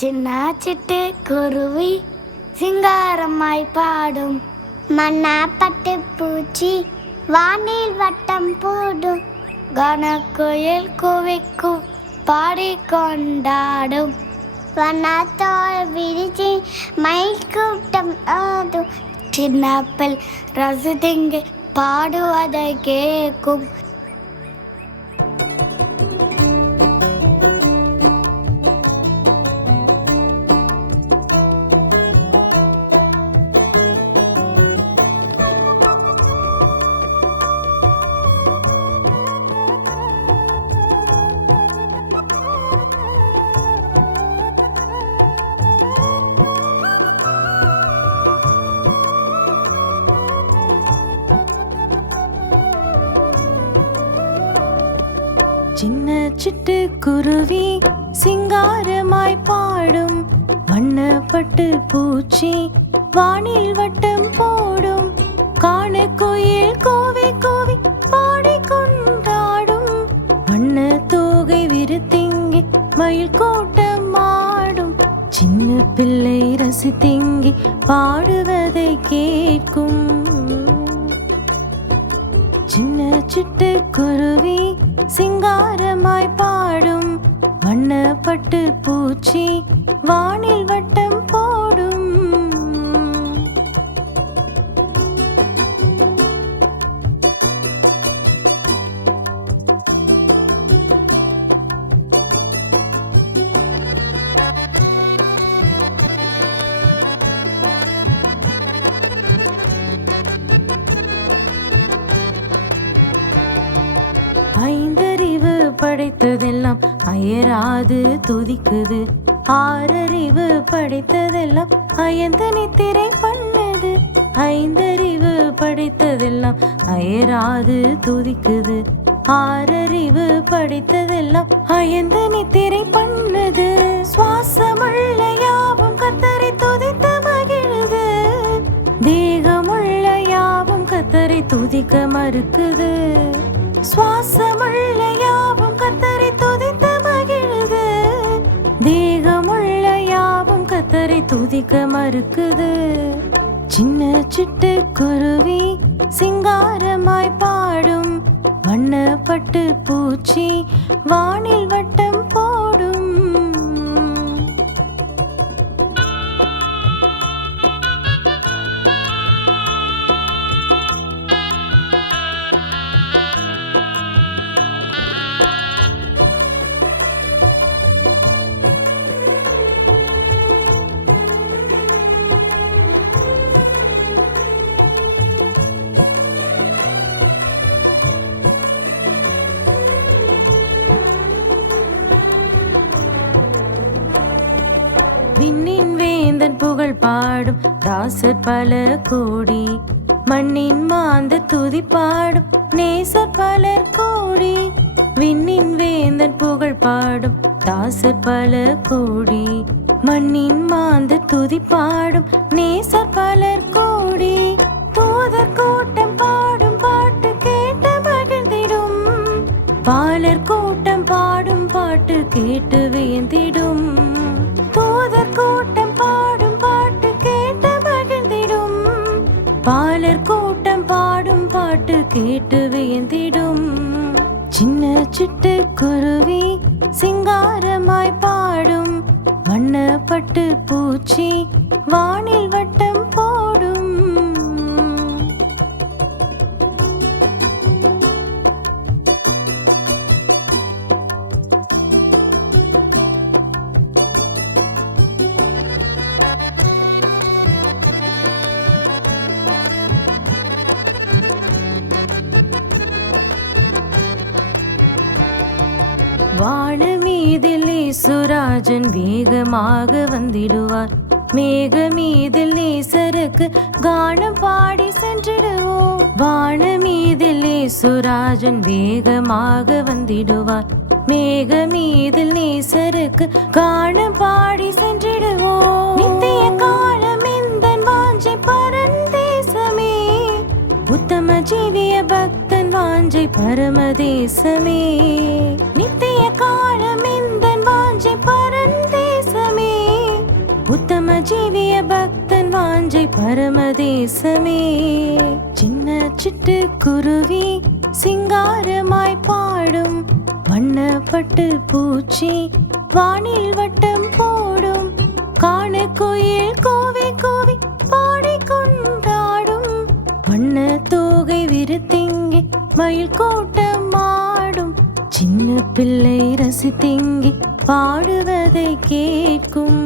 சின்ன சிட்டு குருவி சிங்காரமாய் பாடும். மன்னா பட்டு பூச்சி வானில் வட்டம் போடும். கனக்குயில் குவிக்கும் பாடி கொண்டாடும். வண்ணத்தோடு விரிச்சி மயில் கூட்டம் ஆடும். சின்னப்பில் ரசிதிங்கு பாடுவதை கேட்கும் சின்ன சிட்டு குருவி சிங்காரமாய் பாடும். வண்ணப்பட்டு பூச்சி வானில் வட்டம் போடும். காண கோயில் கோவி கோவி பாடி கொண்டாடும். வண்ண தோகை விருத்திங்கி மயில் கோட்டம் ஆடும். சின்ன பிள்ளை ரசித்திங்கி பாடுவதை கேட்கும். சின்ன சிட்டு குருவி சிங்காரமாய் பாடும் வண்ணப்பட்டு பூச்சி வானில் வட்டம் போடும். ஐந்தறிவு படைத்ததெல்லாம் அயராது துதிக்குது. ஆறறிவு படைத்ததெல்லாம் அயந்து நித்திரை பண்ணது. ஐந்தறிவு படைத்ததெல்லாம் அயராது துதிக்குது. ஆறறிவு படைத்ததெல்லாம் அயந்து நித்திரை பண்ணது. சுவாசமுள்ள யாவும் கத்தரை துதித்து மகிழுது. தேகமுள்ள யாவும் கத்தரை துதிக்க மறுக்குது. சுவாசமுள்ள யாவும் கத்தரை துதித்து மகிழுது தேகமுள்ள யாவும் கத்தரை துதிக்க மறுக்குது. சின்ன சிட்டு குருவி சிங்காரமாய் பாடும் வண்ணப்பட்டு பூச்சி வானில் வட்டம் வேந்தன் புகழ் பாடும் தாசர் பல கோடி. மண்ணின் மாந்த துதி பாடும் நேசர் பலர் கோடி. விண்ணின் வேந்தன் புகழ் பாடும் தாசர் பல கோடி. மண்ணின் மாந்த துதி பாடும் நேசர் பலர் கோடி. தூதர் கூட்டம் பாடும் பாட்டு கேட்டு மகிழ்ந்திடும். பாலர் கூட்டம் பாடும் பாட்டு கேட்டு வேந்திடும் தூதர் கூட்டம் பாடும் பாட்டு கேட்டு மகிழ்ந்திடும். பாலர் கூட்டம் பாடும் பாட்டு கேட்டு வியந்திடும். சின்ன சிட்டு குருவி சிங்காரமாய் பாடும். வண்ணப்பட்டு பூச்சி வானில் வட்டம் போடும். வானமீதில் சுராஜன் வேகமாக வந்திடுவார். மேகமீதில் நேசருக்கு கானம் பாடி சென்றிடுவோம். வானமீதில் சுராஜன் வேகமாக வந்திடுவார். மேகமீதில் நேசருக்கு கானம் பாடி சென்றிடுவோம். நித்திய காலம் இந்த வாஞ்சை பரந்தேசமே. உத்தம ஜீவிய பக்தி வாஞ்சை பரமதேசமே. நித்திய காலம் இந்த வாஞ்சை பரந்தேசமே உத்தம ஜீவிய பக்தன் வாஞ்சை பரமதேசமே. சின்ன சிட்டு குருவி சிங்காரமாய் பாடும் வண்ணப்பட்டு பூச்சி வானில் வட்டம் மயில் கோட்டம் ஆடும் சின்ன பிள்ளை ரசித்திங்கி பாடுவதை கேட்கும்.